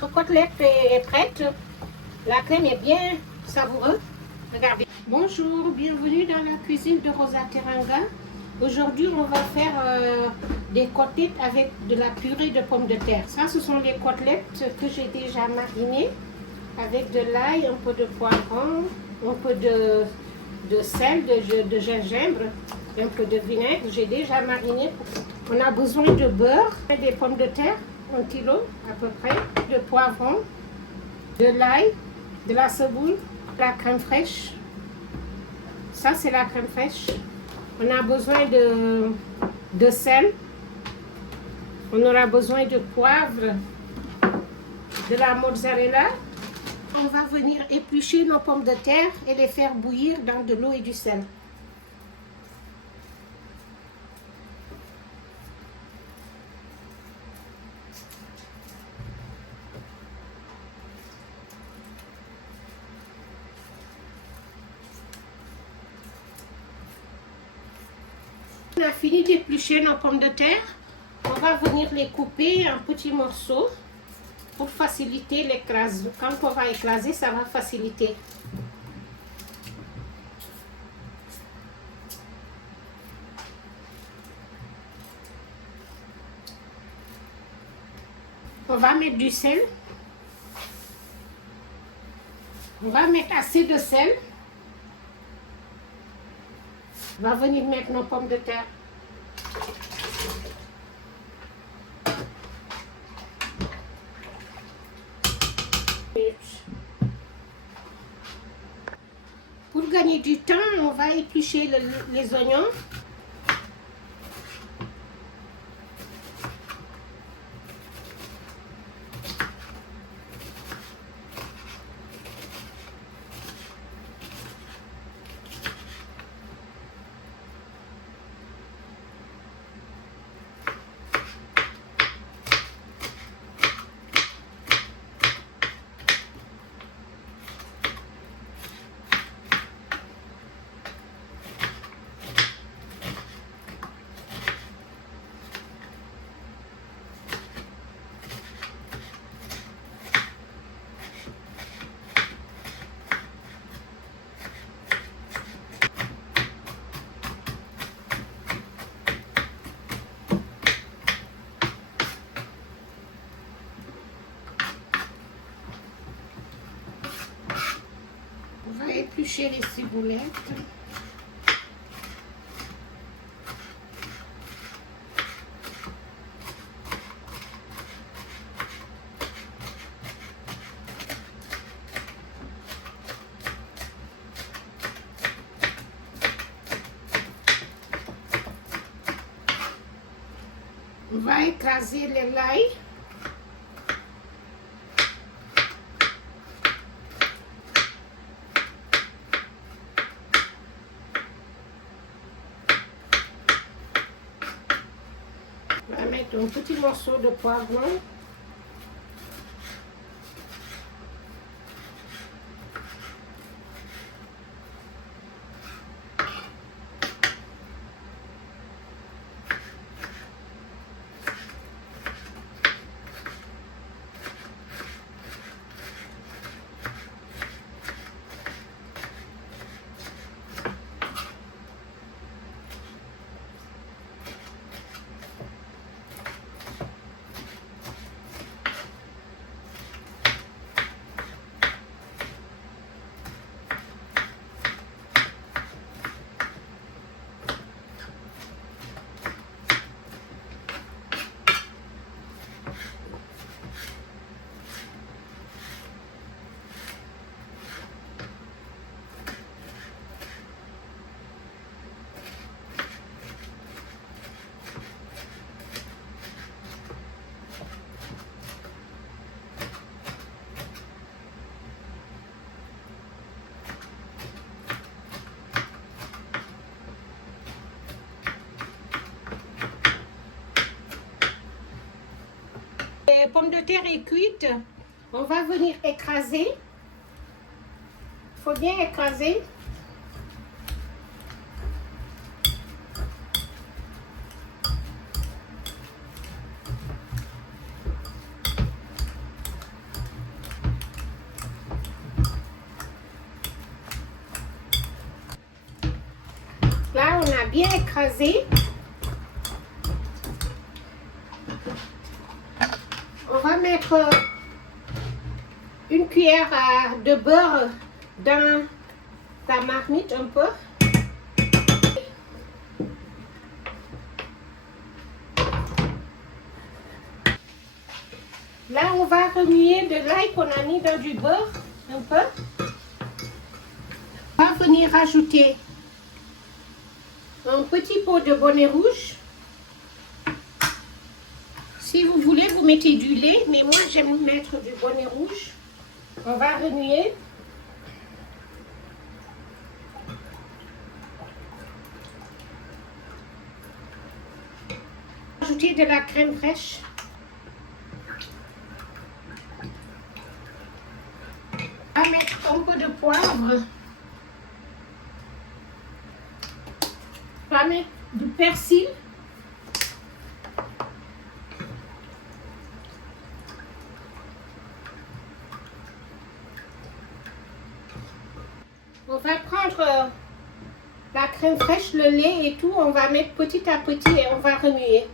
notre côtelette est prête. La crème est bien savoureuse. Regardez. Bonjour, bienvenue dans la cuisine de Rosa Teranga. Aujourd'hui, on va faire des côtelettes avec de la purée de pommes de terre. Ça, ce sont les côtelettes que j'ai déjà marinées avec de l'ail, un peu de poivron, un peu de sel, de gingembre, un peu de vinaigre. J'ai déjà mariné. On a besoin de beurre, des pommes de terre, 1 kilo à peu près, de poivron, de l'ail, de la semoule, de la crème fraîche. Ça, c'est la crème fraîche. On a besoin de sel. On aura besoin de poivre, de la mozzarella. On va venir éplucher nos pommes de terre et les faire bouillir dans de l'eau et du sel. On a fini d'éplucher nos pommes de terre. On va venir les couper en petits morceaux pour faciliter l'écrasement. Quand on va écraser, ça va faciliter. On va mettre du sel. On va mettre assez de sel. On va venir mettre nos pommes de terre. Pour gagner du temps, on va éplucher les oignons. On va éplucher les ciboulettes. On va écraser l'ail. On va mettre un petit morceau de poivron. Les pommes de terre est cuite. On va venir écraser. Il faut bien écraser. bien écrasé. On va mettre une cuillère de beurre dans la marmite un peu. Là, on va remuer de l'ail qu'on a mis dans du beurre un peu. On va venir rajouter un petit pot de bonnet rouge. Si vous voulez, vous mettez du lait, mais moi j'aime mettre du bonnet rouge. On va remuer. Ajouter de la crème fraîche. On va mettre un peu de poivre. On va mettre du persil. On va prendre la crème fraîche, le lait et tout. On va mettre petit à petit et on va remuer.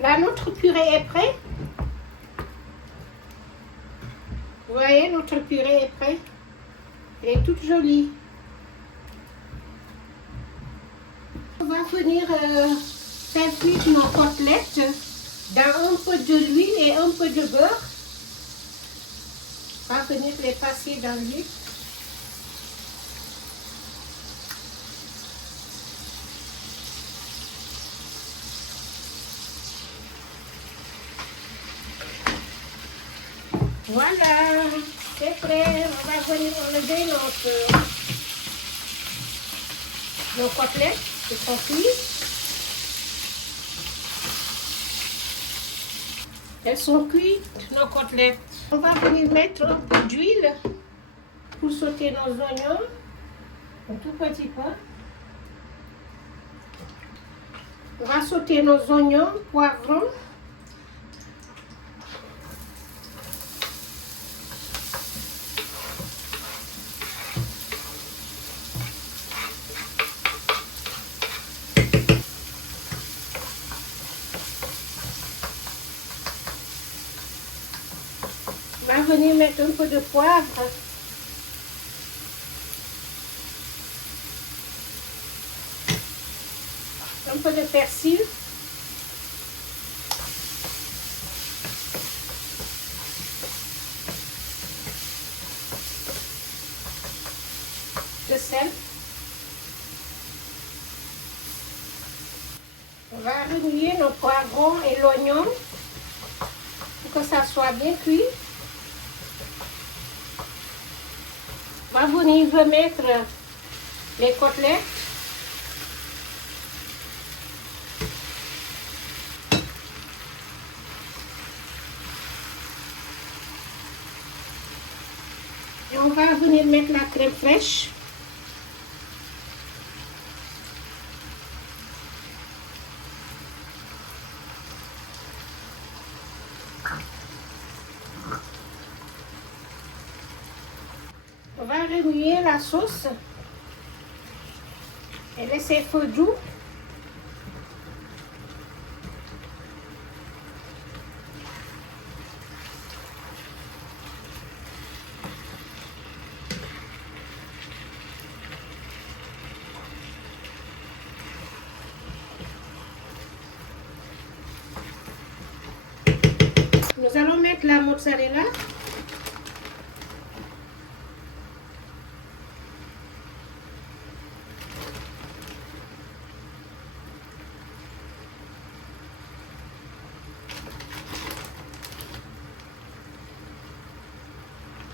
Là, notre purée est prête. Vous voyez, notre purée est prête. Elle est toute jolie. On va venir faire cuire nos côtelettes dans un peu d'huile et un peu de beurre. On va venir les passer dans l'huile. Voilà, c'est prêt. On va venir enlever nos côtelettes qui sont cuites. Elles sont cuites, nos côtelettes. On va venir mettre un peu d'huile pour sauter nos oignons, un tout petit peu. On va sauter nos oignons, poivrons. On va venir mettre un peu de poivre. Un peu de persil. De sel. On va remuer nos poivrons et l'oignon pour que ça soit bien cuit. On va venir remettre les côtelettes. Et on va venir mettre la crème fraîche. On va remuer la sauce et laisser feu doux. Nous allons mettre la mozzarella.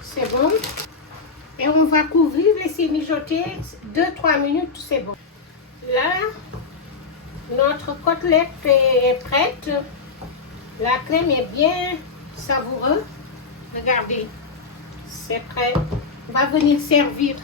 C'est bon. Et on va couvrir, laisser mijoter 2-3 minutes, c'est bon. Là, notre côtelette est prête. La crème est bien savoureuse. Regardez, c'est prêt. On va venir servir.